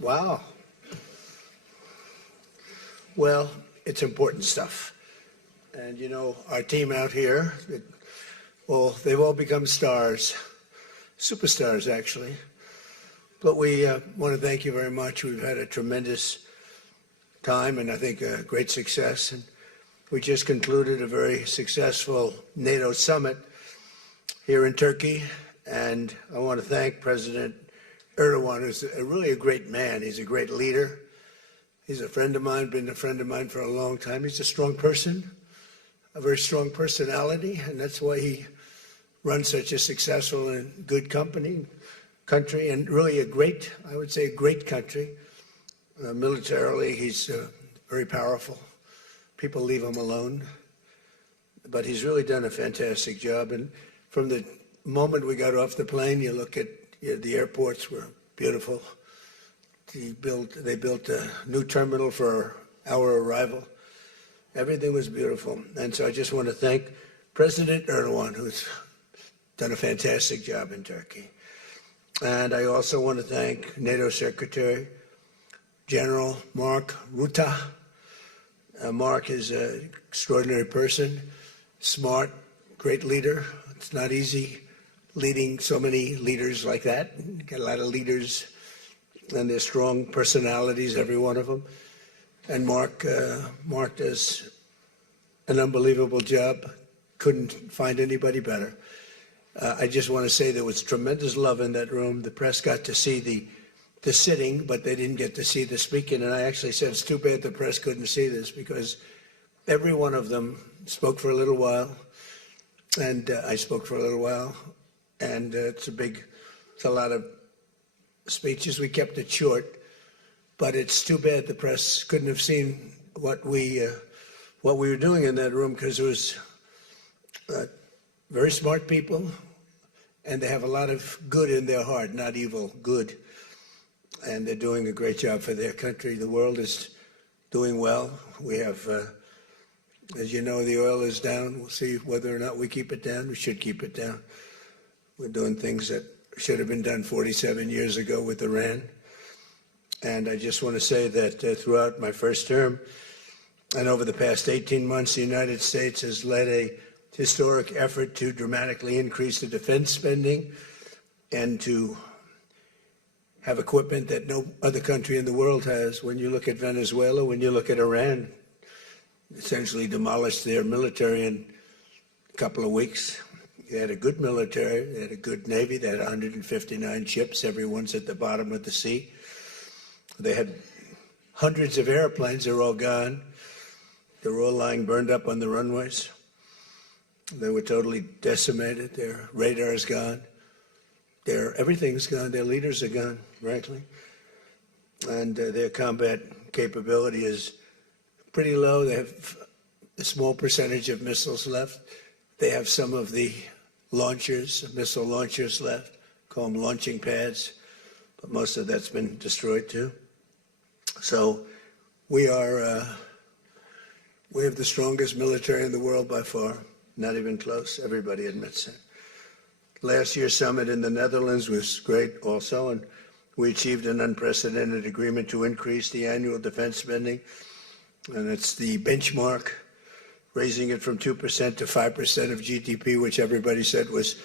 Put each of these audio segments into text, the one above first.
Wow. Well, it's important stuff. And you know, our team out here, well, they've all become stars, superstars actually. But we want to thank you very much. We've had a tremendous time and I think a great success. And we just concluded a very successful NATO summit here in Turkey. And I want to thank President Erdogan, who's really a great man. He's a great leader. He's a friend of mine, been a friend of mine for a long time. He's a strong person, a very strong personality, and that's why he runs such a successful and good country, and really a great, I would say, a great country. Militarily, he's very powerful. People leave him alone, but he's really done a fantastic job. And from the moment we got off the plane, you look at the airports were beautiful. They built a new terminal for our arrival. Everything was beautiful. And so I just want to thank President Erdogan, who's done a fantastic job in Turkey. And I also want to thank NATO Secretary General Mark Rutte. Mark is an extraordinary person, smart, great leader. It's not easy leading so many leaders like that. You get a lot of leaders and they're strong personalities, every one of them. And Mark does an unbelievable job. Couldn't find anybody better. I just want to say there was tremendous love in that room. The press got to see the sitting, but they didn't get to see the speaking. And I actually said, it's too bad the press couldn't see this, because every one of them spoke for a little while, and I spoke for a little while. And it's a lot of speeches. We kept it short, but it's too bad the press couldn't have seen what we were doing in that room, because it was very smart people, and they have a lot of good in their heart, not evil, good. And they're doing a great job for their country. The world is doing well. We have, as you know, the oil is down. We'll see whether or not we keep it down. We should keep it down. We're doing things that should have been done 47 years ago with Iran. And I just want to say that throughout my first term and over the past 18 months, the United States has led a historic effort to dramatically increase the defense spending and to have equipment that no other country in the world has. When you look at Venezuela, when you look at Iran, essentially demolished their military in a couple of weeks. They had a good military, they had a good Navy, they had 159 ships, everyone's at the bottom of the sea. They had hundreds of airplanes, they're all gone. They were all lying burned up on the runways. They were totally decimated, their radar's gone. Everything's gone, their leaders are gone, frankly. And their combat capability is pretty low. They have a small percentage of missiles left. They have some of the launchers, missile launchers left, call them launching pads, but most of that's been destroyed too. So we have the strongest military in the world by far, not even close, everybody admits it. Last year's summit in the Netherlands was great also, and we achieved an unprecedented agreement to increase the annual defense spending, and it's the benchmark, raising it from 2% to 5% of GDP, which everybody said was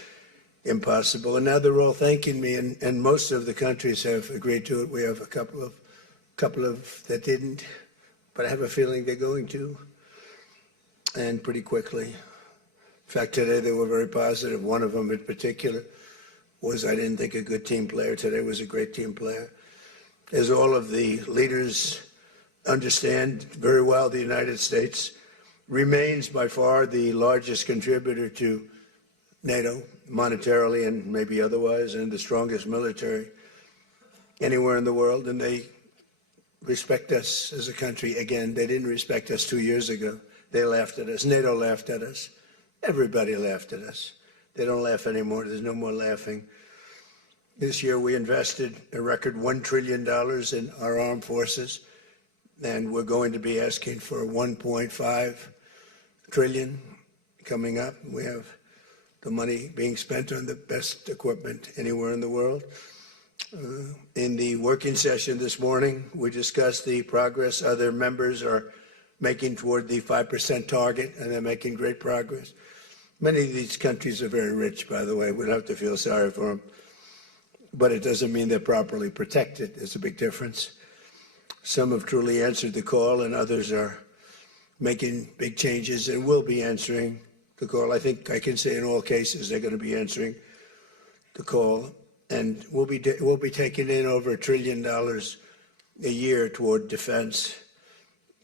impossible. And now they're all thanking me, and most of the countries have agreed to it. We have a couple of that didn't, but I have a feeling they're going to, and pretty quickly. In fact, today they were very positive. One of them in particular was, I didn't think, a good team player. Today was a great team player. As all of the leaders understand very well, the United States remains by far the largest contributor to NATO, monetarily and maybe otherwise, and the strongest military anywhere in the world. And they respect us as a country. Again, they didn't respect us 2 years ago. They laughed at us. NATO laughed at us. Everybody laughed at us. They don't laugh anymore. There's no more laughing. This year we invested a record $1 trillion in our armed forces, and we're going to be asking for 1.5 trillion coming up. We have the money being spent on the best equipment anywhere in the world. In the working session this morning, we discussed the progress other members are making toward the 5% target, and they're making great progress. Many of these countries are very rich, by the way. We don't have to feel sorry for them. But it doesn't mean they're properly protected. There's a big difference. Some have truly answered the call, and others are making big changes and will be answering the call. I think I can say in all cases they're going to be answering the call. And we'll be taking in over $1 trillion a year toward defense.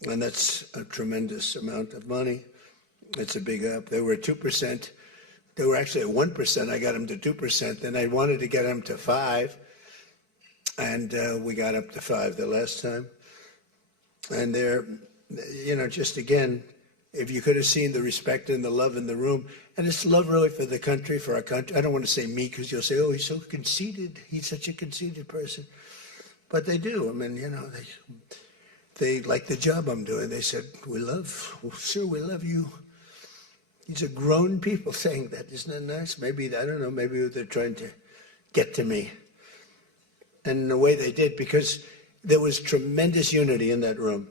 And that's a tremendous amount of money. It's a big up. They were at 2%. They were actually at 1%. I got them to 2%. Then I wanted to get them to 5%. And we got up to 5% the last time. And they're, just again, if you could have seen the respect and the love in the room, and it's love really for the country, for our country. I don't want to say me because you'll say, oh, he's so conceited. He's such a conceited person. But they do. I mean, they like the job I'm doing. They said, sir, we love you. These are grown people saying that. Isn't that nice? Maybe, I don't know, maybe they're trying to get to me. And in the way they did, because there was tremendous unity in that room.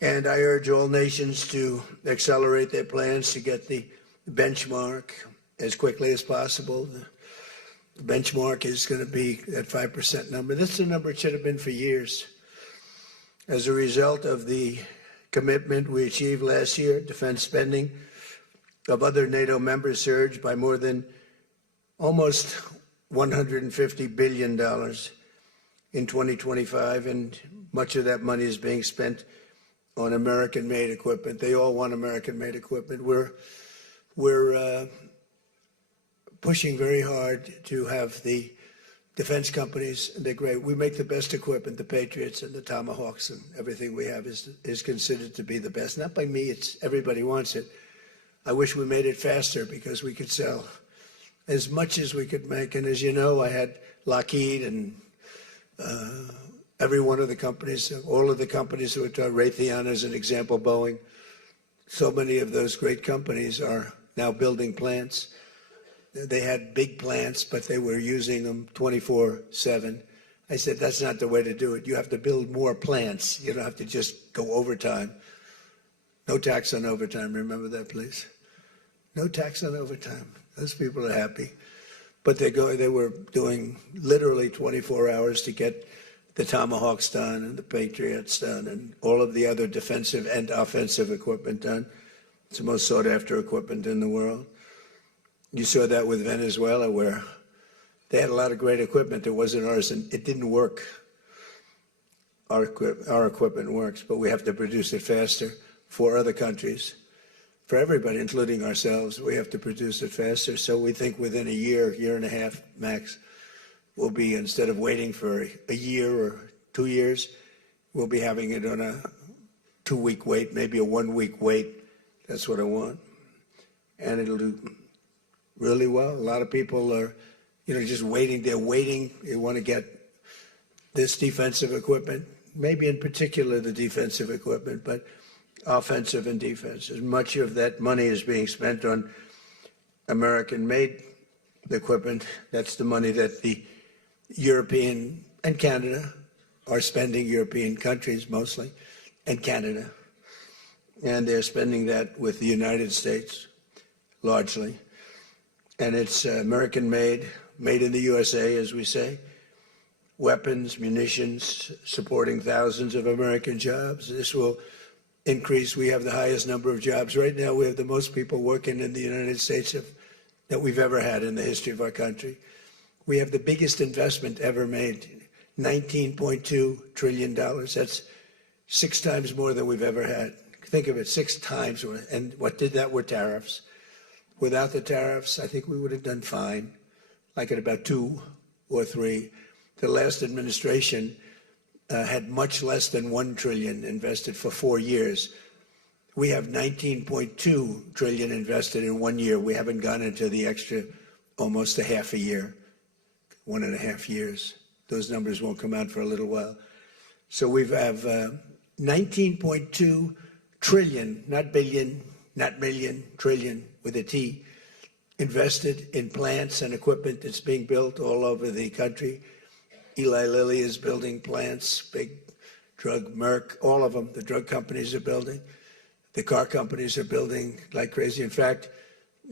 And I urge all nations to accelerate their plans to get the benchmark as quickly as possible. The benchmark is going to be that 5% number. That's the number it should have been for years. As a result of the commitment we achieved last year, defense spending of other NATO members surged by more than almost $150 billion in 2025, and much of that money is being spent on American-made equipment. They all want American-made equipment. We're pushing very hard to have the defense companies. They're great. We make the best equipment. The Patriots and the Tomahawks and everything we have is considered to be the best. Not by me. It's everybody wants it. I wish we made it faster because we could sell as much as we could make. And as you know, I had Lockheed and every one of the companies, all of the companies who are Raytheon as an example, Boeing. So many of those great companies are now building plants. They had big plants, but they were using them 24/7. I said, that's not the way to do it. You have to build more plants. You don't have to just go overtime. No tax on overtime. Remember that, please. No tax on overtime. Those people are happy. But they were doing literally 24 hours to get the Tomahawks done and the Patriots done and all of the other defensive and offensive equipment done. It's the most sought after equipment in the world. You saw that with Venezuela, where they had a lot of great equipment. It wasn't ours, and it didn't work. Our equipment works, but we have to produce it faster for other countries, for everybody, including ourselves. We have to produce it faster. So we think within a year and a half max, we'll be, instead of waiting for a year or 2 years, we'll be having it on a 2-week wait, maybe a 1-week wait. That's what I want. And it'll do really well. A lot of people are, just waiting. They're waiting. They want to get this defensive equipment, maybe in particular the defensive equipment, but offensive and defense. As much of that money is being spent on American-made equipment. That's the money that the European and Canada are spending, European countries mostly, and Canada. And they're spending that with the United States, largely. And it's American-made, made in the USA, as we say. Weapons, munitions, supporting thousands of American jobs. This will increase. We have the highest number of jobs. Right now, we have the most people working in the United States that we've ever had in the history of our country. We have the biggest investment ever made, $19.2 trillion. That's 6 times more than we've ever had. Think of it, 6 times. And what did that were tariffs. Without the tariffs, I think we would have done fine, like at about 2 or 3. The last administration had much less than $1 trillion invested for 4 years. We have $19.2 trillion invested in 1 year. We haven't gone into the extra almost a half a year, 1.5 years. Those numbers won't come out for a little while. So we have 19.2 trillion, not billion, not million, trillion with a T, invested in plants and equipment that's being built all over the country. Eli Lilly is building plants, big drug, Merck, all of them, the drug companies are building. The car companies are building like crazy. In fact,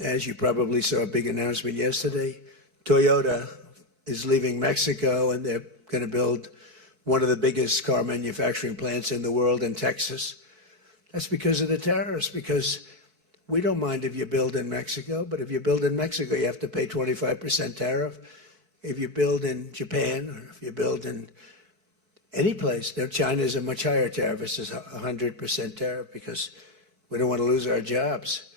as you probably saw a big announcement yesterday, Toyota is leaving Mexico and they're going to build one of the biggest car manufacturing plants in the world in Texas. That's because of the tariffs, because we don't mind if you build in Mexico, but if you build in Mexico, you have to pay 25% tariff. If you build in Japan or if you build in any place, China is a much higher tariff. It's 100% tariff because we don't want to lose our jobs.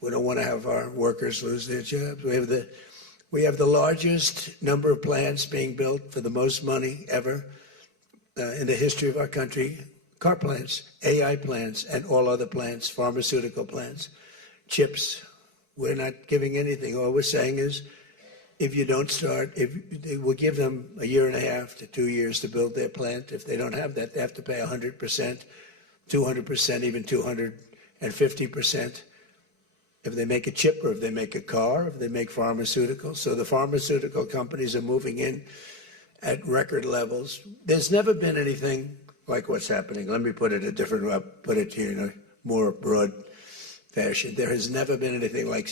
We don't want to have our workers lose their jobs. We have the largest number of plants being built for the most money ever in the history of our country. Car plants, AI plants, and all other plants, pharmaceutical plants, chips. We're not giving anything. All we're saying is, if you don't start, we'll give them a year and a half to 2 years to build their plant. If they don't have that, they have to pay 100%, 200%, even 250%. If they make a chip or if they make a car, if they make pharmaceuticals. So the pharmaceutical companies are moving in at record levels. There's never been anything like what's happening. Let me put it a different way, put it here in a more broad fashion. There has never been anything like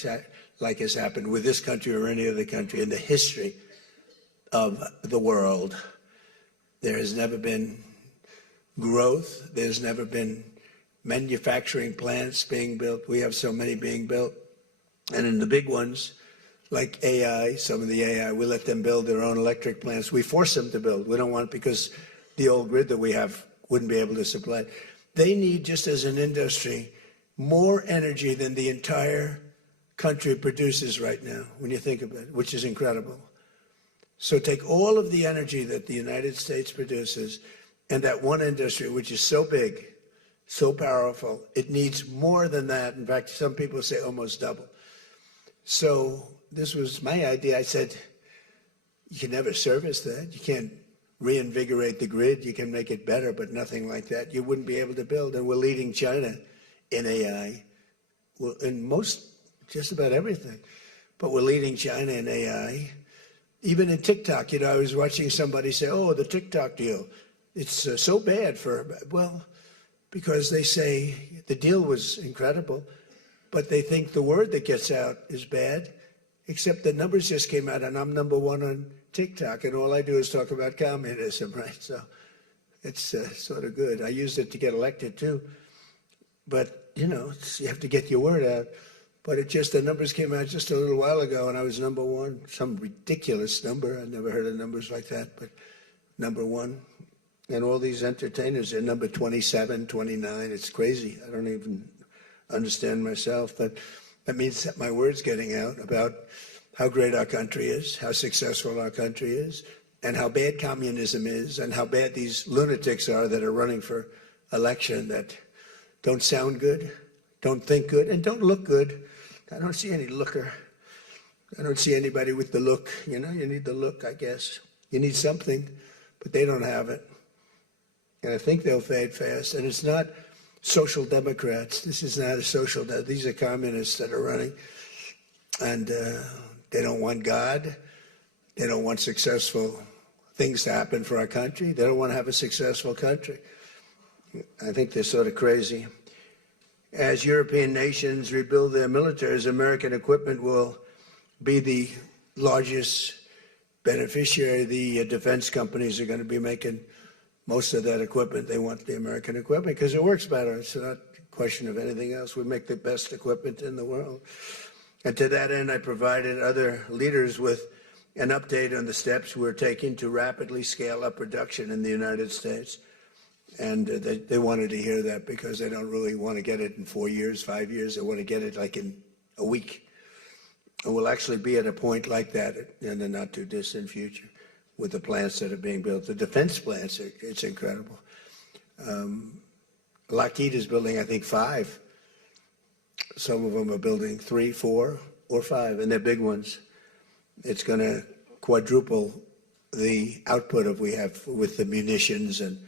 has happened with this country or any other country in the history of the world. There has never been growth. There's never been manufacturing plants being built. We have so many being built. And in the big ones, like AI, some of the AI, we let them build their own electric plants. We force them to build. We don't want, because the old grid that we have wouldn't be able to supply. They need, just as an industry, more energy than the entire country produces right now, when you think about it, which is incredible. So take all of the energy that the United States produces and that one industry, which is so big, so powerful, it needs more than that. In fact, some people say almost double. So this was my idea. I said, you can never service that. You can't reinvigorate the grid. You can make it better, but nothing like that. You wouldn't be able to build. And we're leading China in AI, well, in just about everything. But we're leading China in AI. Even in TikTok, I was watching somebody say, oh, the TikTok deal, it's so bad well, because they say the deal was incredible, but they think the word that gets out is bad, except the numbers just came out, and I'm #1 on TikTok, and all I do is talk about communism, right? So it's sort of good. I used it to get elected, too. But, you have to get your word out. But the numbers came out just a little while ago, and I was #1, some ridiculous number. I never heard of numbers like that, but #1. And all these entertainers are number 27, 29. It's crazy. I don't even understand myself. But that means that my word's getting out about how great our country is, how successful our country is, and how bad communism is, and how bad these lunatics are that are running for election that don't sound good, don't think good, and don't look good. I don't see any looker. I don't see anybody with the look. You need the look, I guess. You need something, but they don't have it. And I think they'll fade fast. And it's not social democrats. This is not a social, these are communists that are running. And they don't want God. They don't want successful things to happen for our country. They don't want to have a successful country. I think they're sort of crazy. As European nations rebuild their militaries, American equipment will be the largest beneficiary. The defense companies are going to be making most of that equipment. They want the American equipment because it works better. It's not a question of anything else. We make the best equipment in the world. And to that end, I provided other leaders with an update on the steps we're taking to rapidly scale up production in the United States. And they wanted to hear that because they don't really want to get it in 4 years, 5 years. They want to get it like in a week. And we'll actually be at a point like that in the not too distant future with the plants that are being built. The defense plants, it's incredible. Lockheed is building, I think, 5. Some of them are building 3, 4, or 5, and they're big ones. It's going to quadruple the output of we have with the munitions and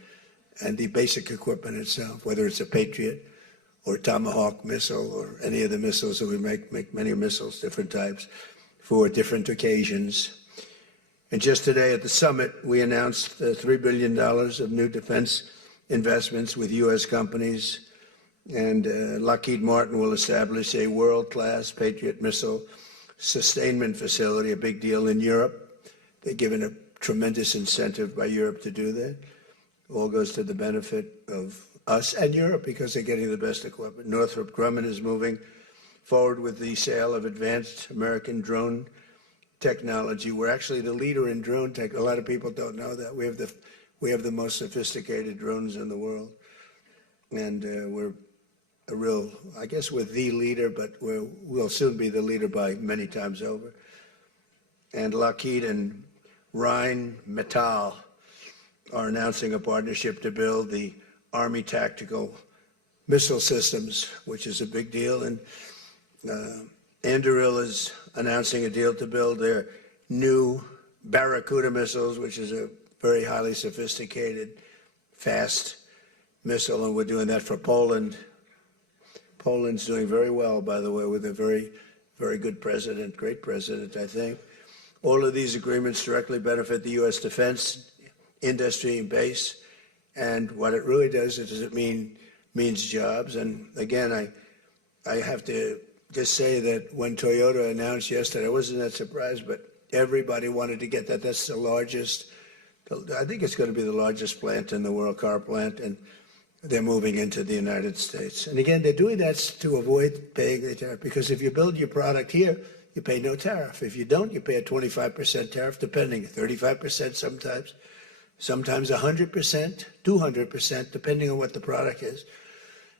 the basic equipment itself, whether it's a Patriot or Tomahawk missile or any of the missiles that we make many missiles, different types, for different occasions. And just today at the summit, we announced $3 billion of new defense investments with U.S. companies. And Lockheed Martin will establish a world-class Patriot missile sustainment facility, a big deal in Europe. They're given a tremendous incentive by Europe to do that. All goes to the benefit of us and Europe because they're getting the best equipment. Northrop Grumman is moving forward with the sale of advanced American drone technology. We're actually the leader in drone tech. A lot of people don't know that. We have the most sophisticated drones in the world. And we're a real, I guess we're the leader, but we'll soon be the leader by many times over. And Lockheed and Rheinmetall are announcing a partnership to build the Army Tactical Missile Systems, which is a big deal. And Anduril is announcing a deal to build their new Barracuda missiles, which is a very highly sophisticated, fast missile, and we're doing that for Poland. Poland's doing very well, by the way, with a very, very good president, great president, I think. All of these agreements directly benefit the U.S. defense industry and base, and what it really does is it means jobs. And again, I have to just say that when Toyota announced yesterday, I wasn't that surprised, but everybody wanted to get that. That's the largest, I think it's going to be the largest plant in the world, car plant, and they're moving into the United States. And again, they're doing that to avoid paying the tariff, because if you build your product here, you pay no tariff. If you don't, you pay a 25% tariff, depending, 35% sometimes 100%, 200%, depending on what the product is.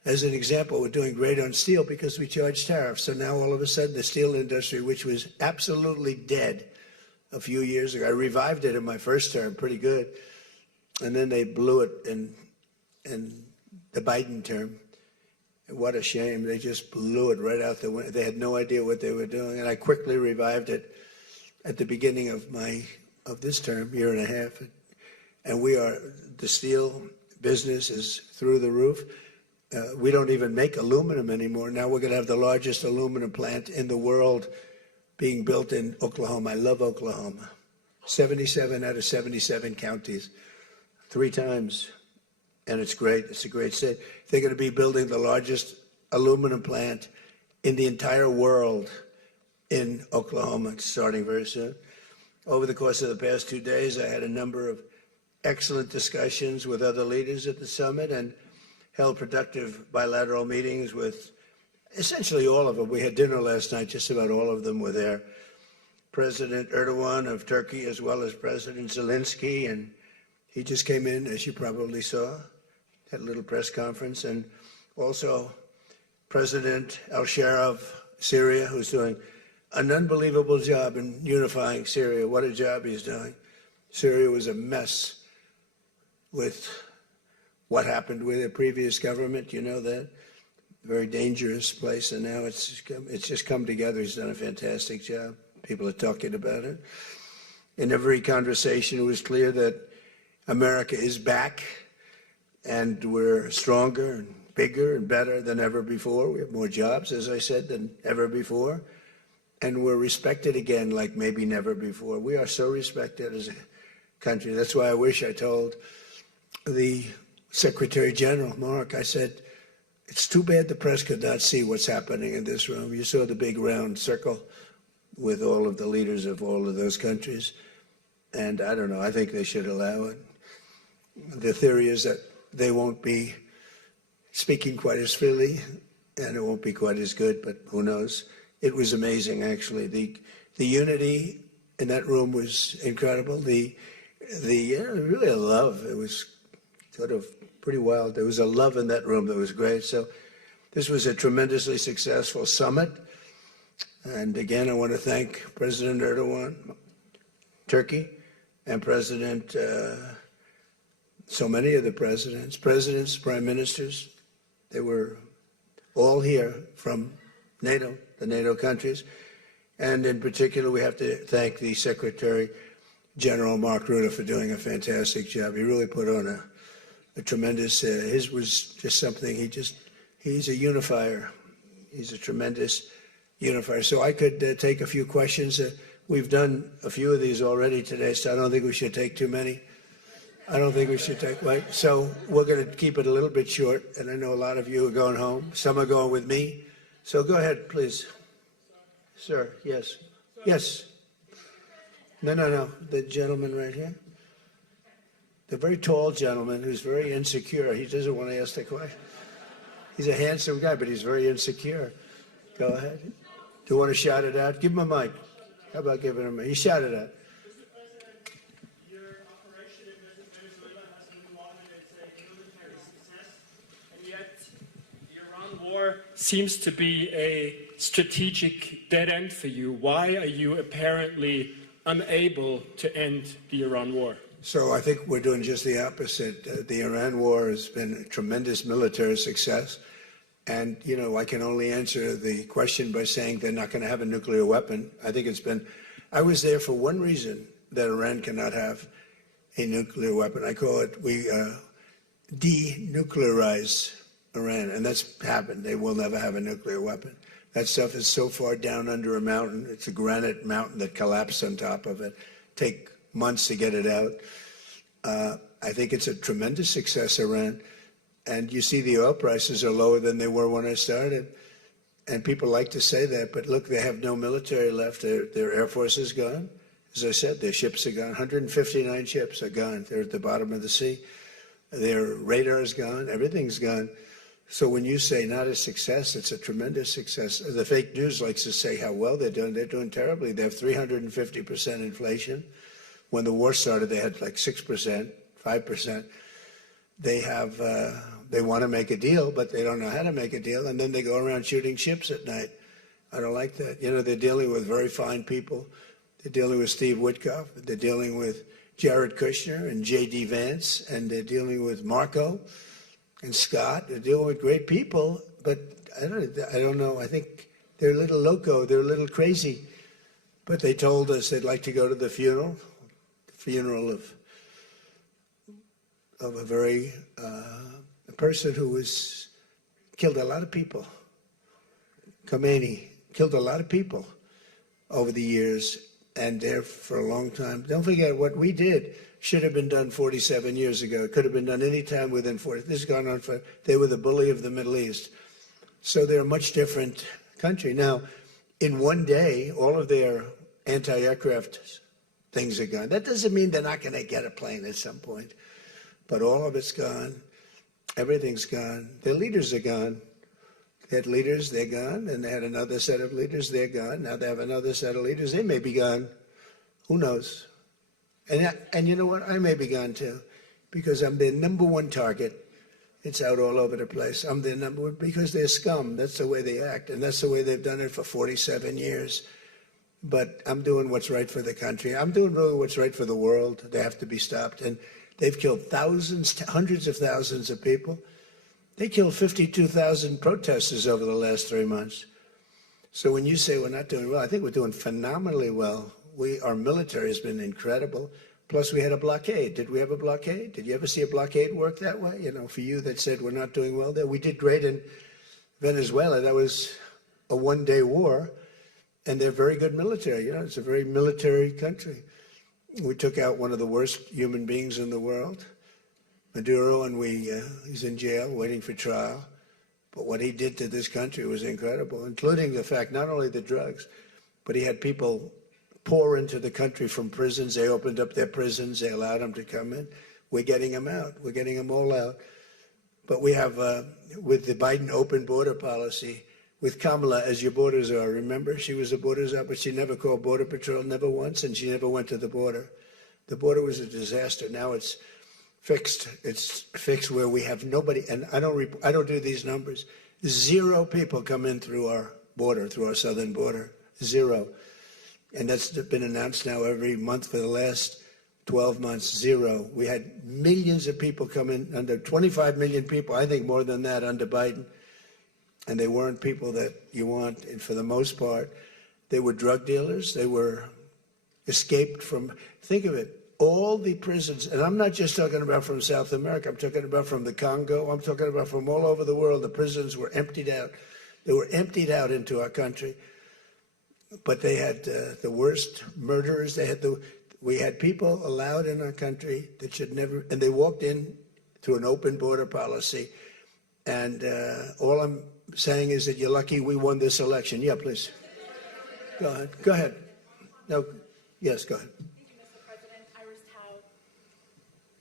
As an example, we're doing great on steel because we charge tariffs. So now all of a sudden the steel industry, which was absolutely dead a few years ago, I revived it in my first term, pretty good. And then they blew it in the Biden term. What a shame. They just blew it right out the window. They had no idea what they were doing. And I quickly revived it at the beginning of this term, year and a half. And the steel business is through the roof. We don't even make aluminum anymore. Now we're going to have the largest aluminum plant in the world being built in Oklahoma. I love Oklahoma. 77 out of 77 counties, 3 times. And it's great. It's a great state. They're going to be building the largest aluminum plant in the entire world in Oklahoma, starting very soon. Over the course of the past 2 days, I had a number of excellent discussions with other leaders at the summit and held productive bilateral meetings with essentially all of them. We had dinner last night, just about all of them were there. President Erdogan of Turkey, as well as President Zelensky, and he just came in, as you probably saw, had a little press conference, and also President al-Shara of Syria, who's doing an unbelievable job in unifying Syria. What a job he's doing. Syria was a mess with what happened with the previous government, you know that. Very dangerous place, and now it's just come together. He's done a fantastic job. People are talking about it. In every conversation, it was clear that America is back, and we're stronger and bigger and better than ever before. We have more jobs, as I said, than ever before. And we're respected again like maybe never before. We are so respected as a country. That's why I wish I told the Secretary General, Mark, I said, it's too bad the press could not see what's happening in this room. You saw the big round circle with all of the leaders of all of those countries. And I don't know, I think they should allow it. The theory is that they won't be speaking quite as freely, and it won't be quite as good, but who knows? It was amazing, actually. The unity in that room was incredible. Really a love. It was sort of pretty wild. There was a love in that room that was great. So this was a tremendously successful summit. And again, I want to thank President Erdogan, Turkey, and President, so many of the presidents, prime ministers, they were all here from NATO, the NATO countries. And in particular, we have to thank the Secretary General Mark Rutte for doing a fantastic job. He really put on a tremendous, his was just something, he's a unifier. He's a tremendous unifier. So I could take a few questions. We've done a few of these already today, so I don't think we should take too many. I don't think we should take, right? So we're going to keep it a little bit short, and I know a lot of you are going home. Some are going with me. So go ahead, please. Sir, yes. Yes. No. The gentleman right here. The very tall gentleman who's very insecure. He doesn't want to ask the question. He's a handsome guy, but he's very insecure. Go ahead. Do you want to shout it out? Give him a mic. How about giving him a mic? You shout it out. Mr. President, your operation in Venezuela has been lauded as a military success, and yet the Iran war seems to be a strategic dead end for you. Why are you apparently unable to end the Iran war? So I think we're doing just the opposite. The Iran war has been a tremendous military success. And, you know, I can only answer the question by saying they're not going to have a nuclear weapon. I was there for one reason, that Iran cannot have a nuclear weapon. I call it, we denuclearize Iran. And that's happened. They will never have a nuclear weapon. That stuff is so far down under a mountain. It's a granite mountain that collapsed on top of it. Take months to get it out. I think it's a tremendous success, Iran. And you see the oil prices are lower than they were when I started. And people like to say that, but look, they have no military left. Their Air Force is gone. As I said, their ships are gone. 159 ships are gone. They're at the bottom of the sea. Their radar is gone. Everything's gone. So when you say not a success, it's a tremendous success. The fake news likes to say how well they're doing. They're doing terribly. They have 350% inflation. When the war started, they had like 6%, 5%. They want to make a deal, but they don't know how to make a deal, and then they go around shooting ships at night. I don't like that. You know, they're dealing with very fine people. They're dealing with Steve Witkoff. They're dealing with Jared Kushner and J.D. Vance, and they're dealing with Marco and Scott. They're dealing with great people, but I don't know. I think they're a little loco. They're a little crazy. But they told us they'd like to go to the funeral of a person who was killed a lot of people. Khomeini killed a lot of people over the years, and there for a long time. Don't forget, what we did should have been done 47 years ago. It could have been done any time within 40. This has gone on for, they were the bully of the Middle East. So they're a much different country. Now, in one day, all of their anti-aircraft things are gone. That doesn't mean they're not going to get a plane at some point. But all of it's gone. Everything's gone. Their leaders are gone. They had leaders, they're gone. And they had another set of leaders, they're gone. Now they have another set of leaders, they may be gone. Who knows? And you know what? I may be gone too, because I'm their number one target. It's out all over the place. I'm their number one, because they're scum. That's the way they act. And that's the way they've done it for 47 years. But I'm doing what's right for the country. I'm doing really what's right for the world. They have to be stopped. And they've killed thousands, hundreds of thousands of people. They killed 52,000 protesters over the last 3 months. So when you say we're not doing well, I think we're doing phenomenally well. Our military has been incredible. Plus, we had a blockade. Did we have a blockade? Did you ever see a blockade work that way? You know, for you that said we're not doing well there. We did great in Venezuela. That was a one-day war, and they're very good military. You know, it's a very military country. We took out one of the worst human beings in the world, Maduro, and he's in jail waiting for trial. But what he did to this country was incredible, including the fact not only the drugs, but he had people pour into the country from prisons. They opened up their prisons. They allowed them to come in. We're getting them out. We're getting them all out. But we have, with the Biden open border policy, with Kamala as your borders are. Remember, she was the borders are, but she never called Border Patrol, never once, and she never went to the border. The border was a disaster. Now it's fixed. It's fixed where we have nobody, and I don't do these numbers. 0 people come in through our border, through our southern border. 0. And that's been announced now every month for the last 12 months, 0. We had millions of people come in, under 25 million people, I think more than that under Biden. And they weren't people that you want, and for the most part, they were drug dealers. They were escaped from, think of it, all the prisons, and I'm not just talking about from South America, I'm talking about from the Congo, I'm talking about from all over the world. The prisons were emptied out. They were emptied out into our country. but they had the worst murderers. We had people allowed in our country that should never, and they walked in through an open border policy. And all I'm saying is that you're lucky we won this election. Yeah, please. Go ahead. Go ahead. No, yes, go ahead. Thank you, Mr. President. Iris Tao.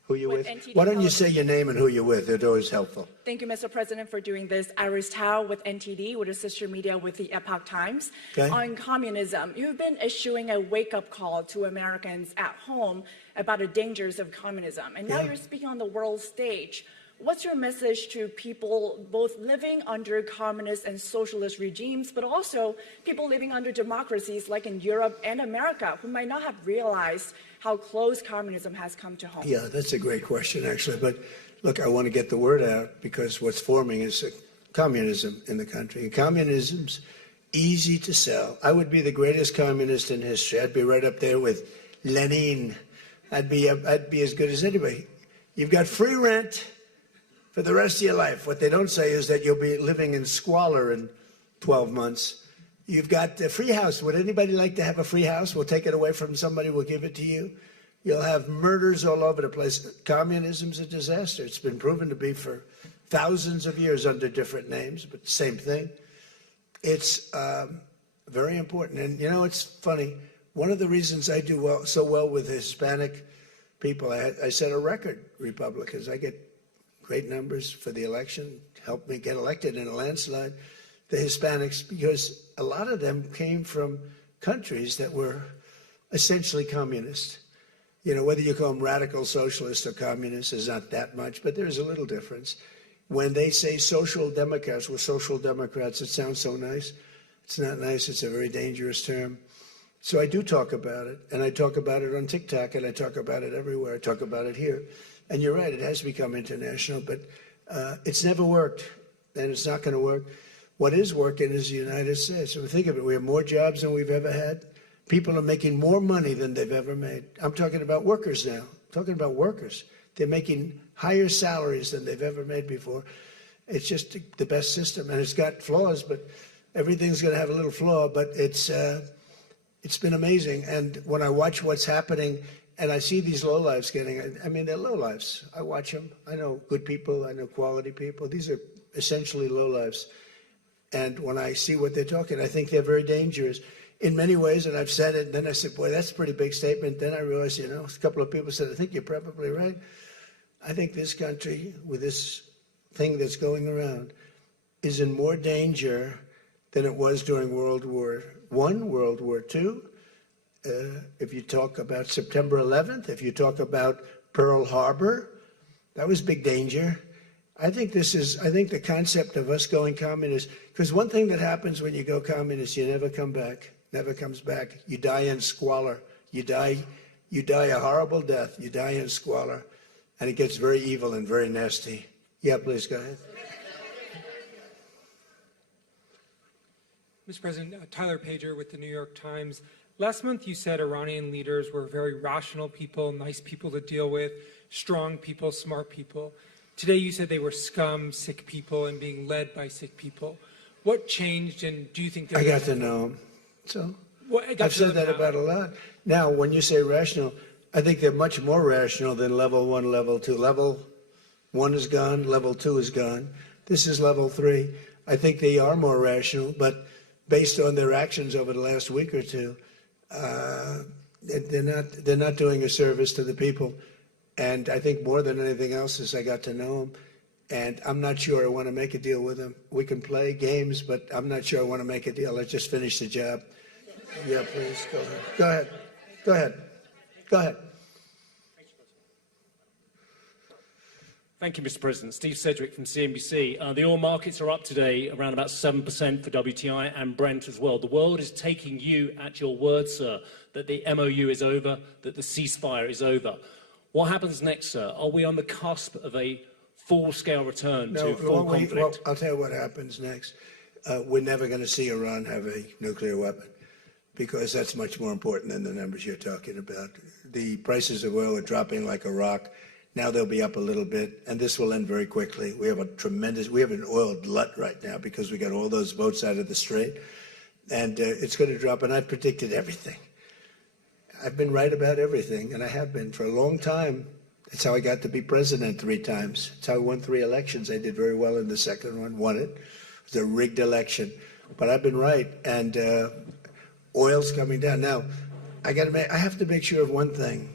Who you with? NTD Why don't you Television. say your name and who you're with? It's always helpful. Thank you, Mr. President, for doing this. Iris Tao with NTD, with a sister media with the Epoch Times. Okay. On communism, you've been issuing a wake-up call to Americans at home about the dangers of communism. And now Yeah. you're speaking on the world stage. What's your message to people both living under communist and socialist regimes, but also people living under democracies like in Europe and America who might not have realized how close communism has come to home? Yeah, that's a great question, actually. But look, I want to get the word out because what's forming is communism in the country. And communism's easy to sell. I would be the greatest communist in history. I'd be right up there with Lenin. I'd be as good as anybody. You've got free rent for the rest of your life. What they don't say is that you'll be living in squalor in 12 months. You've got a free house. Would anybody like to have a free house? We'll take it away from somebody. We'll give it to you. You'll have murders all over the place. Communism's a disaster. It's been proven to be for thousands of years under different names, but same thing. It's very important. And, you know, it's funny. One of the reasons I do so well with Hispanic people, I set a record, Republicans. I get great numbers for the election, helped me get elected in a landslide, the Hispanics, because a lot of them came from countries that were essentially communist. You know, whether you call them radical socialists or communists is not that much, but there's a little difference. When they say social democrats, we're social democrats, it sounds so nice. It's not nice, it's a very dangerous term. So I do talk about it, and I talk about it on TikTok, and I talk about it everywhere. I talk about it here. And you're right, it has become international, but it's never worked, and it's not going to work. What is working is the United States. So think of it, we have more jobs than we've ever had. People are making more money than they've ever made. I'm talking about workers now. I'm talking about workers. They're making higher salaries than they've ever made before. It's just the best system, and it's got flaws, but everything's going to have a little flaw, but it's been amazing. And when I watch what's happening, and I see these lowlifes I mean, they're lowlifes. I watch them. I know good people. I know quality people. These are essentially lowlifes. And when I see what they're talking, I think they're very dangerous in many ways. And I've said it. And then I said, boy, that's a pretty big statement. Then I realized, you know, a couple of people said, I think you're probably right. I think this country, with this thing that's going around, is in more danger than it was during World War I, World War II. If you talk about September 11th, if you talk about Pearl Harbor, that was big danger. I think the concept of us going communist, because one thing that happens when you go communist, you never come back, never comes back. You die in squalor. You die a horrible death. You die in squalor, and it gets very evil and very nasty. Yeah, please go ahead. Mr. President, Tyler Pager with the New York Times. Last month you said Iranian leaders were very rational people, nice people to deal with, strong people, smart people. Today you said they were scum, sick people, and being led by sick people. What changed, and do you think I got to know them. So I've said that about a lot. Now, when you say rational, I think they're much more rational than level 1, level 2. Level 1 is gone, level 2 is gone. This is level 3. I think they are more rational, but based on their actions over the last week or two, they're not doing a service to the people. And I think more than anything else is I got to know them. And I'm not sure I want to make a deal with them. We can play games, but I'm not sure I want to make a deal. Let's just finish the job. Yeah, please, go ahead. Go ahead. Go ahead. Go ahead. Thank you, Mr. President. Steve Sedgwick from CNBC. The oil markets are up today, around about 7% for WTI and Brent as well. The world is taking you at your word, sir, that the MOU is over, that the ceasefire is over. What happens next, sir? Are we on the cusp of a full-scale return to full conflict? Well, I'll tell you what happens next. We're never going to see Iran have a nuclear weapon because that's much more important than the numbers you're talking about. The prices of oil are dropping like a rock. Now they'll be up a little bit, and this will end very quickly. We have an oil glut right now because we got all those boats out of the Strait. and it's going to drop. And I've predicted everything. I've been right about everything, and I have been for a long time. It's how I got to be president 3 times. It's how I won 3 elections. I did very well in the second one, won it. It was a rigged election. But I've been right, and oil's coming down. Now, I have to make sure of one thing,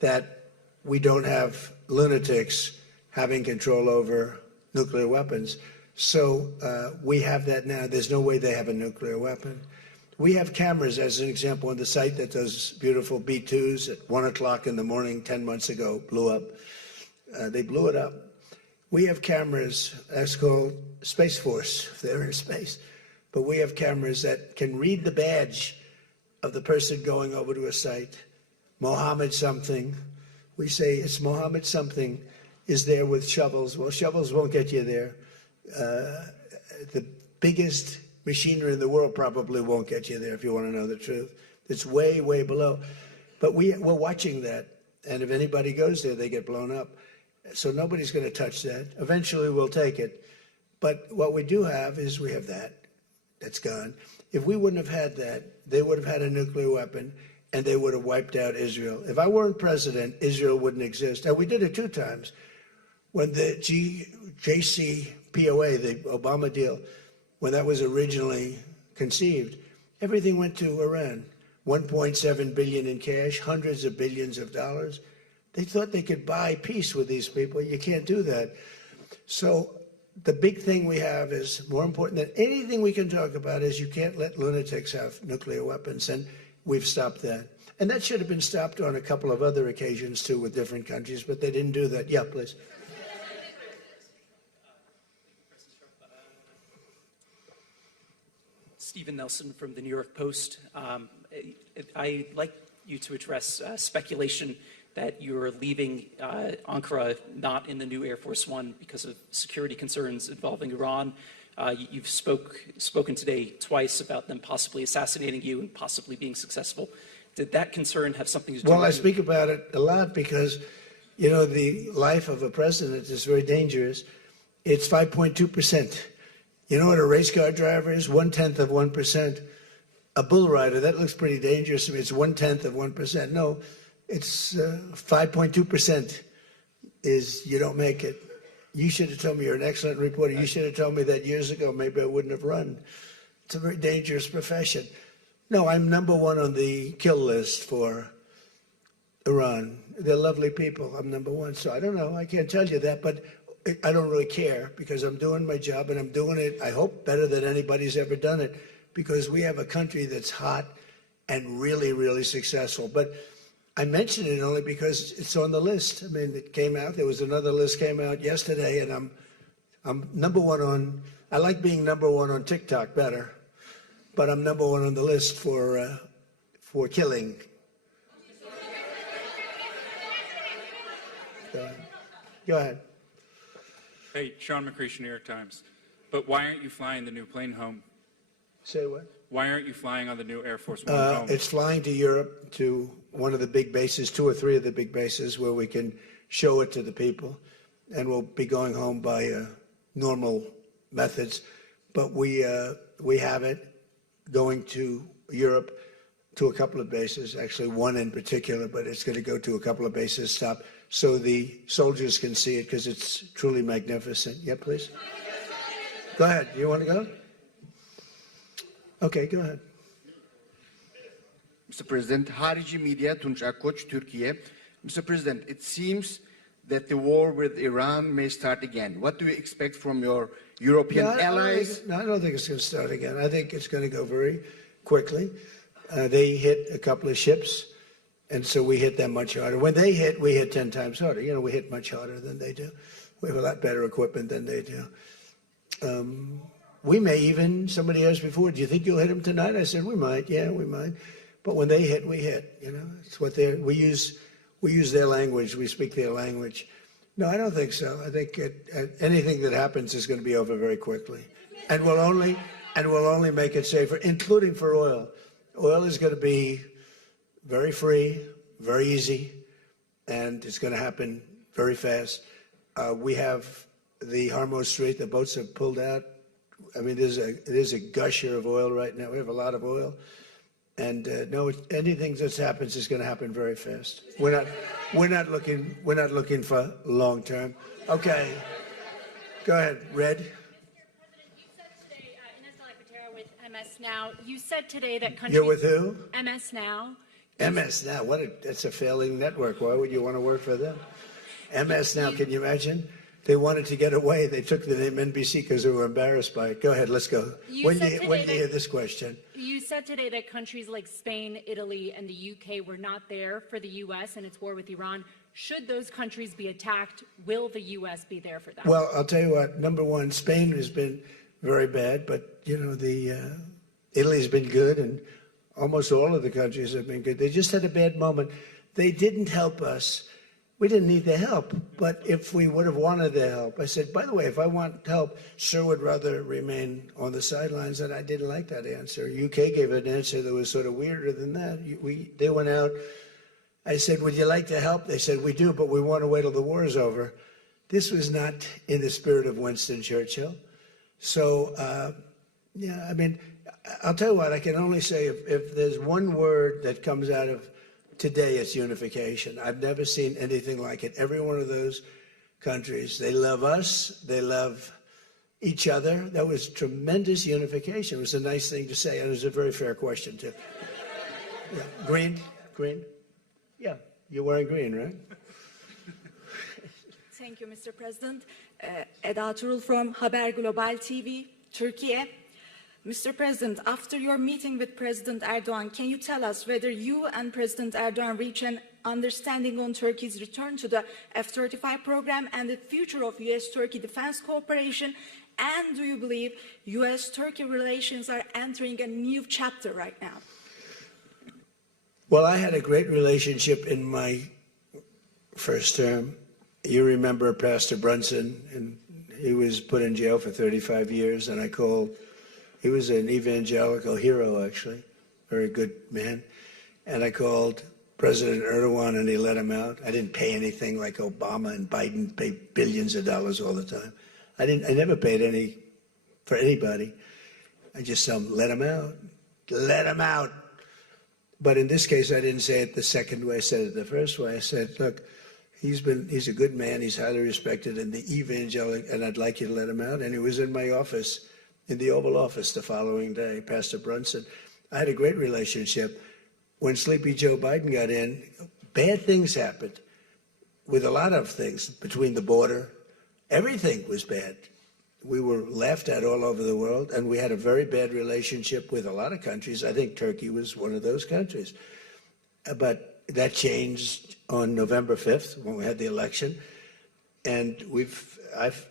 that we don't have lunatics having control over nuclear weapons. So we have that now. There's no way they have a nuclear weapon. We have cameras, as an example, on the site that those beautiful B-2s at 1 o'clock in the morning 10 months ago blew up. They blew it up. We have cameras, that's called Space Force, if they're in space. But we have cameras that can read the badge of the person going over to a site. Mohammed something. We say it's Mohammed something is there with shovels. Well, shovels won't get you there. The biggest machinery in the world probably won't get you there, if you want to know the truth. It's way, way below. But we're watching that. And if anybody goes there, they get blown up. So nobody's going to touch that. Eventually, we'll take it. But what we do have is we have that. That's gone. If we wouldn't have had that, they would have had a nuclear weapon, and they would have wiped out Israel. If I weren't president, Israel wouldn't exist. And we did it 2 times. When the JCPOA, the Obama deal, when that was originally conceived, everything went to Iran. 1.7 billion in cash, hundreds of billions of dollars. They thought they could buy peace with these people. You can't do that. So the big thing we have is more important than anything we can talk about is you can't let lunatics have nuclear weapons, and we've stopped that. And that should have been stopped on a couple of other occasions too with different countries, but they didn't do that. Yeah, please. Stephen Nelson from the New York Post. I'd like you to address speculation that you're leaving Ankara not in the new Air Force One because of security concerns involving Iran. You've spoken today twice about them possibly assassinating you and possibly being successful. Did that concern have something to do with Well, I speak about it a lot because, you know, the life of a president is very dangerous. It's 5.2%. You know what a race car driver is? 1/10 of 1%. A bull rider, that looks pretty dangerous to me. It's 1/10 of 1%. No, it's 5.2% is you don't make it. You should have told me you're an excellent reporter. You should have told me that years ago. Maybe I wouldn't have run. It's a very dangerous profession. No, I'm #1 on the kill list for Iran. They're lovely people. I'm #1. So I don't know. I can't tell you that, but I don't really care because I'm doing my job and I'm doing it, I hope, better than anybody's ever done it because we have a country that's hot and really, really successful. But I mention it only because it's on the list. I mean, it came out. There was another list came out yesterday, and I'm #1 on. I like being #1 on TikTok better, but I'm #1 on the list for killing. Go ahead. Hey, Sean McCreesh, New York Times. But why aren't you flying the new plane home? Say what? Why aren't you flying on the new Air Force One home? It's flying to Europe, to one of the big bases, 2 or 3 of the big bases, where we can show it to the people. And we'll be going home by normal methods. But we have it going to Europe to a couple of bases, actually 1 in particular, but it's going to go to a couple of bases, stop, so the soldiers can see it because it's truly magnificent. Yeah, please. Go ahead. You want to go? Okay, go ahead. Mr. President, Harici Media, Tunç Akkoç, Turkey. Mr. President, it seems that the war with Iran may start again. What do you expect from your European allies? I don't think it's going to start again. I think it's going to go very quickly. They hit a couple of ships, and so we hit them much harder. When they hit, we hit 10 times harder. You know, we hit much harder than they do. We have a lot better equipment than they do. We may even, somebody asked before, do you think you'll hit them tonight? I said, we might. Yeah, we might. But when they hit, we hit. You know, it's what we use their language. We speak their language. No, I don't think so. I think anything that happens is going to be over very quickly, and we'll only make it safer, including for oil. Oil is going to be very free, very easy, and it's going to happen very fast. We have the Hormuz Strait. The boats have pulled out I mean, there's a gusher of oil right now. We have a lot of oil. And no, anything that happens is going to happen very fast. We're not looking for long term. Okay, go ahead, Red. Mr. President, you said today, Ines de la Cuetara with MS Now, you said today that countries... You're with who? MS Now. MS Now. That's a failing network. Why would you want to work for them? MS Now. Can you imagine? They wanted to get away. They took the name NBC because they were embarrassed by it. Go ahead, let's go. When do you hear this question? You said today that countries like Spain, Italy, and the UK were not there for the U.S. and its war with Iran. Should those countries be attacked, will the U.S. be there for them? Well, I'll tell you what. Number one, Spain has been very bad, but, you know, Italy's been good, and almost all of the countries have been good. They just had a bad moment. They didn't help us. We didn't need their help, but if we would have wanted their help, I said, by the way, if I want help, Sir would rather remain on the sidelines, and I didn't like that answer. UK gave an answer that was sort of weirder than that. They went out. I said, would you like to help? They said, we do, but we want to wait till the war is over. This was not in the spirit of Winston Churchill. So, yeah, I mean, I'll tell you what, I can only say if there's one word that comes out of today, it's unification. I've never seen anything like it. Every one of those countries, they love us, they love each other. That was tremendous unification. It was a nice thing to say, and it was a very fair question, too. Yeah. Green? Yeah, you're wearing green, right? Thank you, Mr. President. Eda Turul from Haber Global TV, Turkey. Mr. President, after your meeting with President Erdogan, can you tell us whether you and President Erdogan reach an understanding on Turkey's return to the F-35 program and the future of U.S.-Turkey defense cooperation? And do you believe U.S.-Turkey relations are entering a new chapter right now? Well, I had a great relationship in my first term. You remember Pastor Brunson, and he was put in jail for 35 years, and I called. He was an evangelical hero, actually, very good man. And I called President Erdogan, and he let him out. I didn't pay anything like Obama and Biden pay billions of dollars all the time. I never paid any for anybody. I just let him out. Let him out. But in this case, I didn't say it the second way. I said it the first way. I said, look, he's a good man. He's highly respected in the evangelical, and I'd like you to let him out. And he was in my office, in the Oval Office the following day, Pastor Brunson. I had a great relationship. When Sleepy Joe Biden got in, bad things happened with a lot of things between the border. Everything was bad. We were laughed at all over the world, and we had a very bad relationship with a lot of countries. I think Turkey was one of those countries. But that changed on November 5th when we had the election. And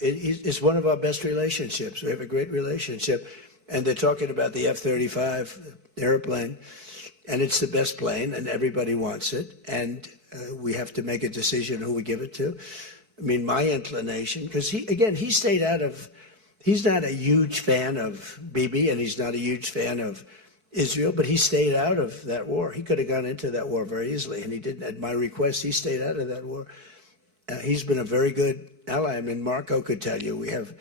it's one of our best relationships. We have a great relationship. And they're talking about the F-35 airplane, and it's the best plane, and everybody wants it. And we have to make a decision who we give it to. I mean, my inclination, because he stayed out of, he's not a huge fan of Bibi, and he's not a huge fan of Israel, but he stayed out of that war. He could have gone into that war very easily, and he didn't. At my request, he stayed out of that war. He's been a very good ally. I mean, Marco could tell you we have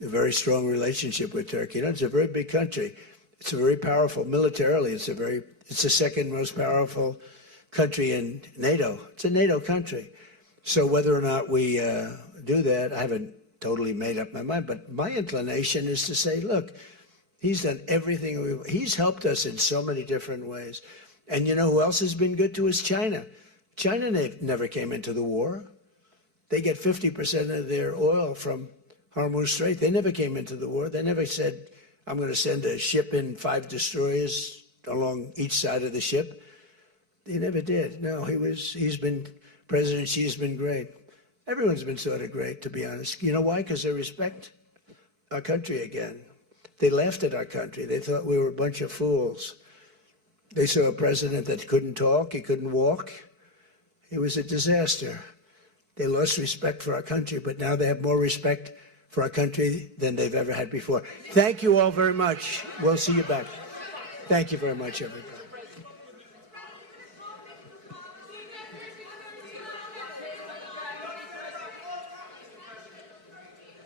a very strong relationship with Turkey. You know, it's a very big country. It's a very powerful militarily. It's the second most powerful country in NATO. It's a NATO country. So whether or not we do that, I haven't totally made up my mind. But my inclination is to say, look, he's done everything. He's helped us in so many different ways. And you know who else has been good to us? China. China never came into the war. They get 50% of their oil from Hormuz Strait. They never came into the war. They never said, I'm going to send a ship in 5 destroyers along each side of the ship. They never did. No, President Xi's been great. Everyone's been sort of great, to be honest. You know why? Because they respect our country again. They laughed at our country. They thought we were a bunch of fools. They saw a president that couldn't talk, he couldn't walk. It was a disaster. They lost respect for our country, but now they have more respect for our country than they've ever had before. Thank you all very much. We'll see you back. Thank you very much, everybody.